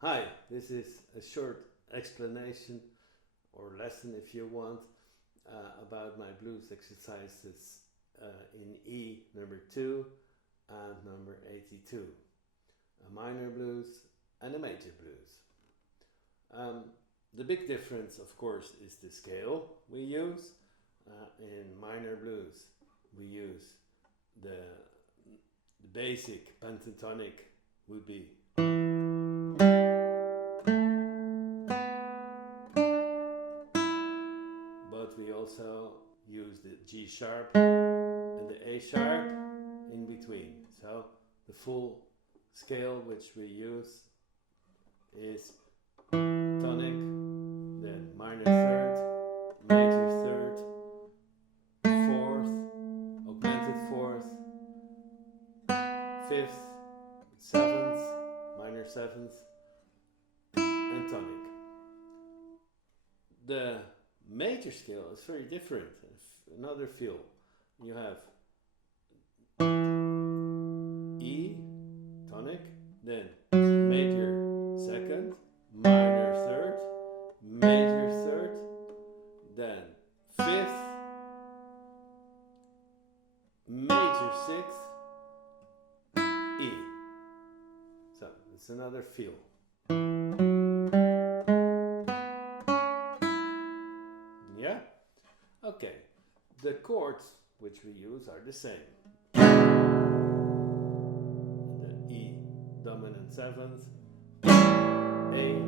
Hi, this is a short explanation or lesson if you want about my blues exercises in E number 2 and number 82. A minor blues and a major blues. The big difference, of course, is the scale we use. In minor blues, we use the basic pentatonic would be, but we also use the G sharp and the A sharp in between. So the full scale which we use is tonic, then minor third, major third, fourth, augmented fourth, fifth, seventh, minor seventh, and tonic. The major scale is very different, another feel. You have E, tonic, then major second, minor third, major third, then fifth, major sixth, E. So it's another feel. Yeah? Okay. The chords which we use are the same. The E dominant seventh, A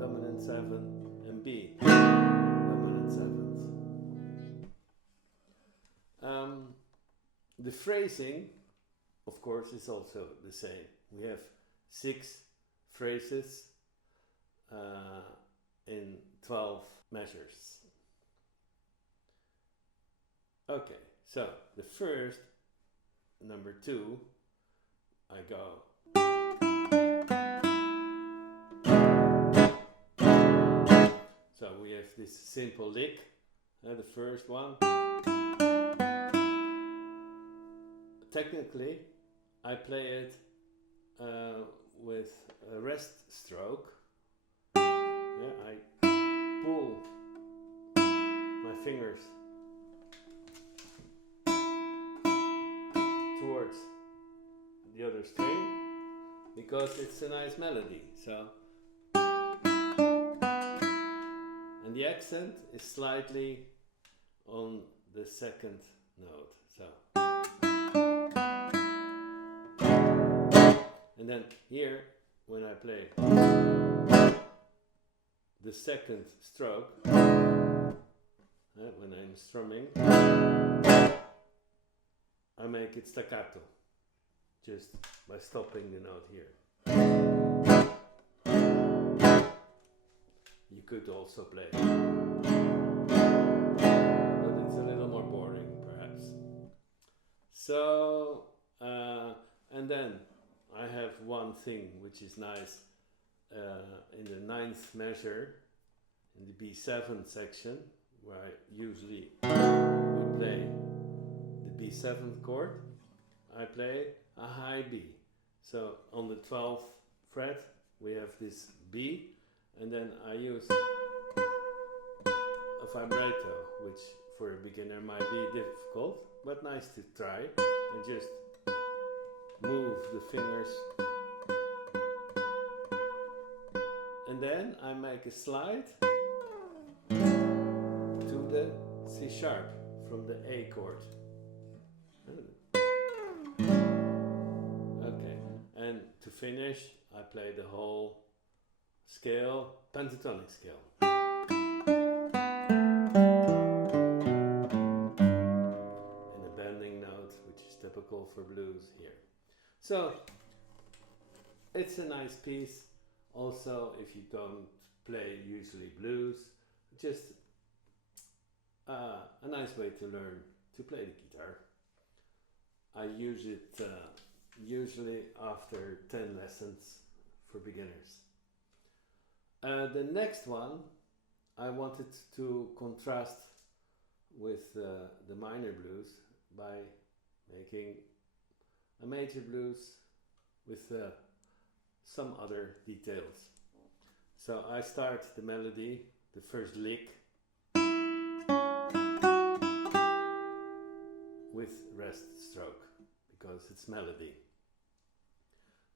dominant seventh, and B dominant seventh. The phrasing, of course, is also the same. We have 6 phrases in 12 measures. Okay, so the first, number 2, I go. So we have this simple lick, the first one. Technically, I play it with a rest stroke. Yeah, I pull my fingers towards the other string because it's a nice melody. So, and the accent is slightly on the second note. So, and then here, when I play the second stroke, when I'm strumming, I make it staccato, just by stopping the note here. You could also play, but it's a little more boring perhaps. So, and then I have one thing which is nice in the 9th measure, in the B7 section, where I usually would play the B7 chord, I play a high B. So on the 12th fret we have this B, and then I use a vibrato, which for a beginner might be difficult, but nice to try, and just move the fingers, and then I make a slide to the C sharp from the A chord. Okay, and to finish I play the whole scale, pentatonic scale. In a bending note, which is typical for blues here. So, it's a nice piece. Also, if you don't play usually blues, just a nice way to learn to play the guitar. I use it usually after 10 lessons for beginners. The next one, I wanted to contrast with the minor blues by making a major blues with some other details. So I start the melody, the first lick, with rest stroke, because it's melody.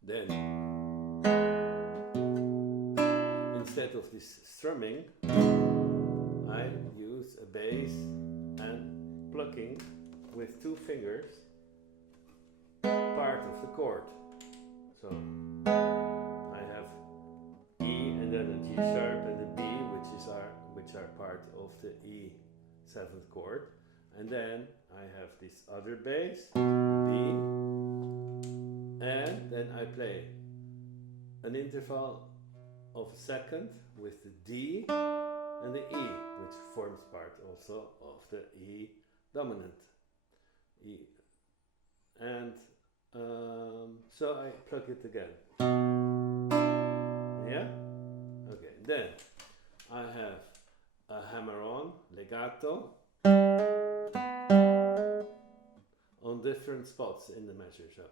Then, instead of this strumming, I use a bass and plucking with 2 fingers part of the chord. So I have E and then a G sharp and a B, which are part of the E 7th chord, and then I have this other bass, B, and then I play an interval of a second with the D and the E, which forms part also of the E dominant. E. And so I plug it again. Yeah? Okay, then I have a hammer-on, legato, on different spots in the measure. So.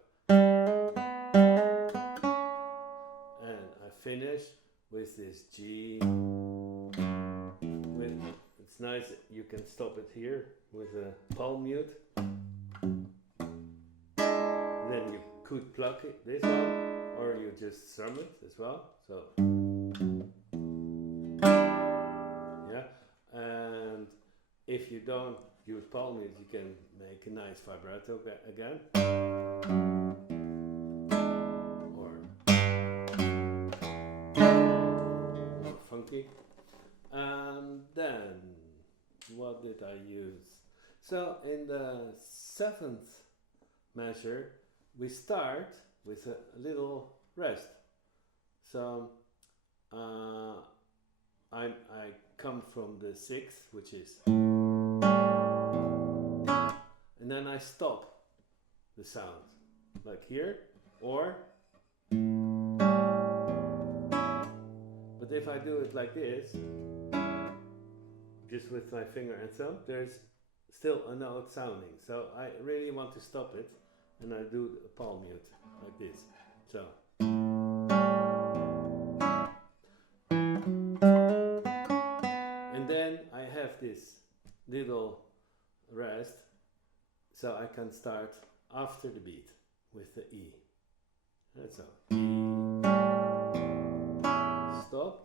And I finish with this G. It's nice, you can stop it here with a palm mute. Then you could pluck it, this one, or you just strum it as well. So, yeah, and if you don't use palm mute, you can make a nice vibrato again, or more funky. And then, what did I use? So in the 7th measure, we start with a little rest. So I come from the 6th, which is, and then I stop the sound, like here, or, but if I do it like this, just with my finger and thumb, there's still a note sounding. So I really want to stop it, and I do a palm mute like this. So. And then I have this little rest, so I can start after the beat with the E. That's all. E. Stop.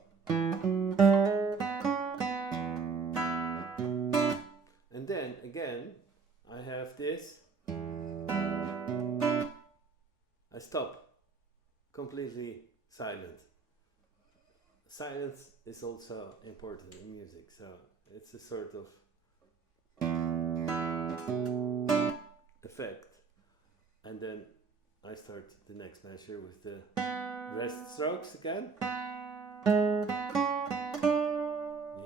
And then again, I have this. I stop, completely silent. Silence is also important in music, so it's a sort of effect. And then I start the next measure with the rest strokes again.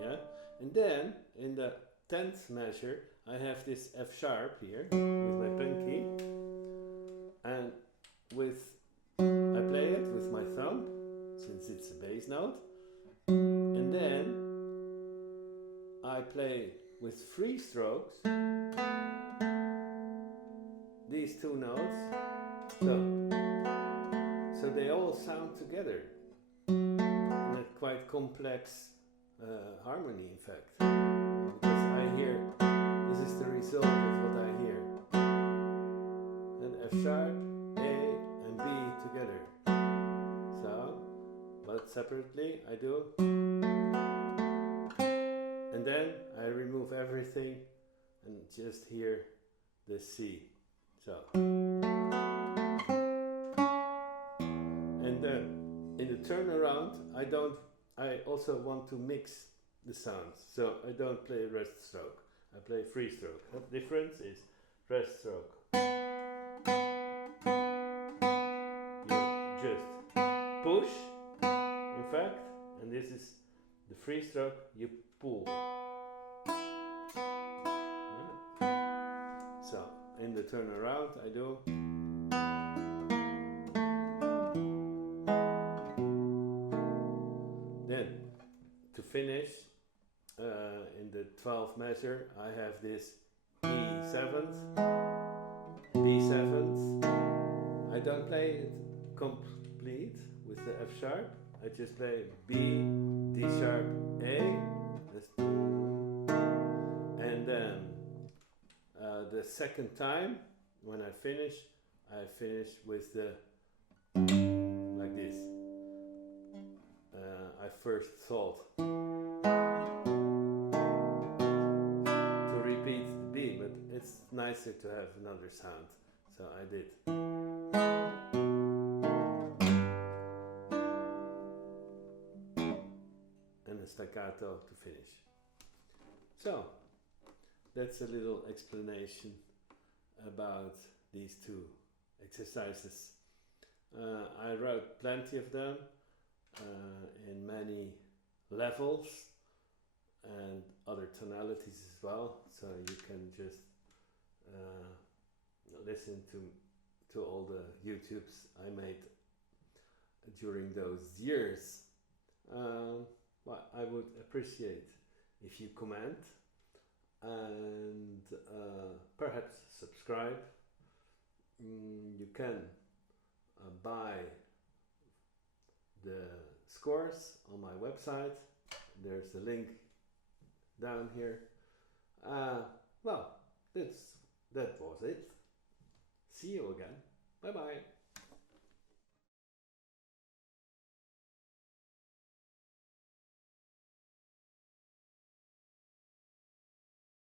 Yeah, and then in the 10th measure, I have this F sharp here with my pinky, and I play it with my thumb, since it's a bass note, and then I play with 3 strokes these 2 notes, so they all sound together in a quite complex harmony, in fact, because I hear, this is the result of what I hear, and F sharp, B together. So, but separately I do. And then I remove everything and just hear the C. So. And then in the turnaround, I also want to mix the sounds. So I don't play rest stroke. I play free stroke. The difference is rest stroke. Push, in fact, and this is the free stroke, you pull. Yeah. So, in the turnaround, I do. Then, to finish, in the 12th measure, I have this E7th, B7th. I don't play it complete with the F sharp. I I just play B, D sharp, A, and then the second time when I finish with the like this. I first thought to repeat the B, but it's nicer to have another sound, so I did. And a staccato to finish. So that's a little explanation about these two exercises. I wrote plenty of them in many levels and other tonalities as well, so you can just listen to all the YouTubes I made during those years. But I would appreciate if you comment and perhaps subscribe. You can buy the scores on my website. There's a link down here. Well, that was it. See you again. Bye bye.